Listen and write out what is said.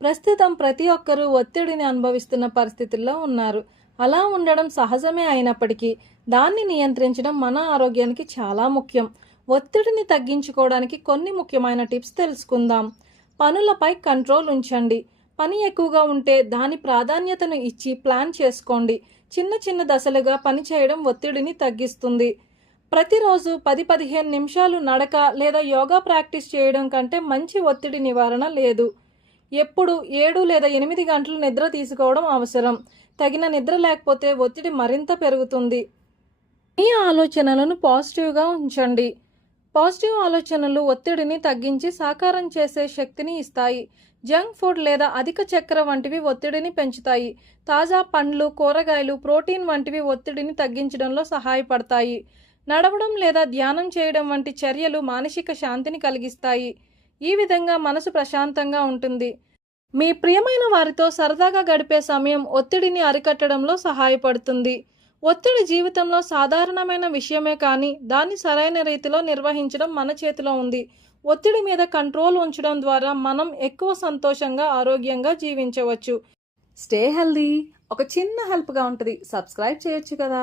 ప్రస్తుతం ప్రతి ఒక్కరూ ఒత్తిడిని అనుభవిస్తున్న పరిస్థితుల్లో ఉన్నారు. అలా ఉండడం సహజమే అయినప్పటికీ దాన్ని నియంత్రించడం మన ఆరోగ్యానికి చాలా ముఖ్యం. ఒత్తిడిని తగ్గించుకోవడానికి కొన్ని ముఖ్యమైన టిప్స్ తెలుసుకుందాం. పనులపై కంట్రోల్ ఉంచండి. పని ఎక్కువగా ఉంటే దాని ప్రాధాన్యతను ఇచ్చి ప్లాన్ చేసుకోండి. చిన్న చిన్న దశలుగా పని చేయడం ఒత్తిడిని తగ్గిస్తుంది. ప్రతిరోజు పది పదిహేను నిమిషాలు నడక లేదా యోగా ప్రాక్టీస్ చేయడం కంటే మంచి ఒత్తిడి నివారణ లేదు. ఎప్పుడు ఏడు లేదా ఎనిమిది గంటలు నిద్ర తీసుకోవడం అవసరం. తగిన నిద్ర లేకపోతే ఒత్తిడి మరింత పెరుగుతుంది. మీ ఆలోచనలను పాజిటివ్గా ఉంచండి. పాజిటివ్ ఆలోచనలు ఒత్తిడిని తగ్గించి సాకారం చేసే శక్తిని ఇస్తాయి. జంక్ ఫుడ్ లేదా అధిక చక్కెర వంటివి ఒత్తిడిని పెంచుతాయి. తాజా పండ్లు కూరగాయలు ప్రోటీన్ వంటివి ఒత్తిడిని తగ్గించడంలో సహాయపడతాయి. నడవడం లేదా ధ్యానం చేయడం వంటి చర్యలు మానసిక శాంతిని కలిగిస్తాయి. ఈ విధంగా మనసు ప్రశాంతంగా ఉంటుంది. మీ ప్రియమైన వారితో సరదాగా గడిపే సమయం ఒత్తిడిని అరికట్టడంలో సహాయపడుతుంది. ఒత్తిడి జీవితంలో సాధారణమైన విషయమే కానీ దాన్ని సరైన రీతిలో నిర్వహించడం మన చేతిలో ఉంది. ఒత్తిడి మీద కంట్రోల్ ఉంచడం ద్వారా మనం ఎక్కువ సంతోషంగా ఆరోగ్యంగా జీవించవచ్చు. Stay healthy! ఒక చిన్న హెల్ప్గా ఉంటుంది. సబ్స్క్రైబ్ చేయొచ్చు కదా!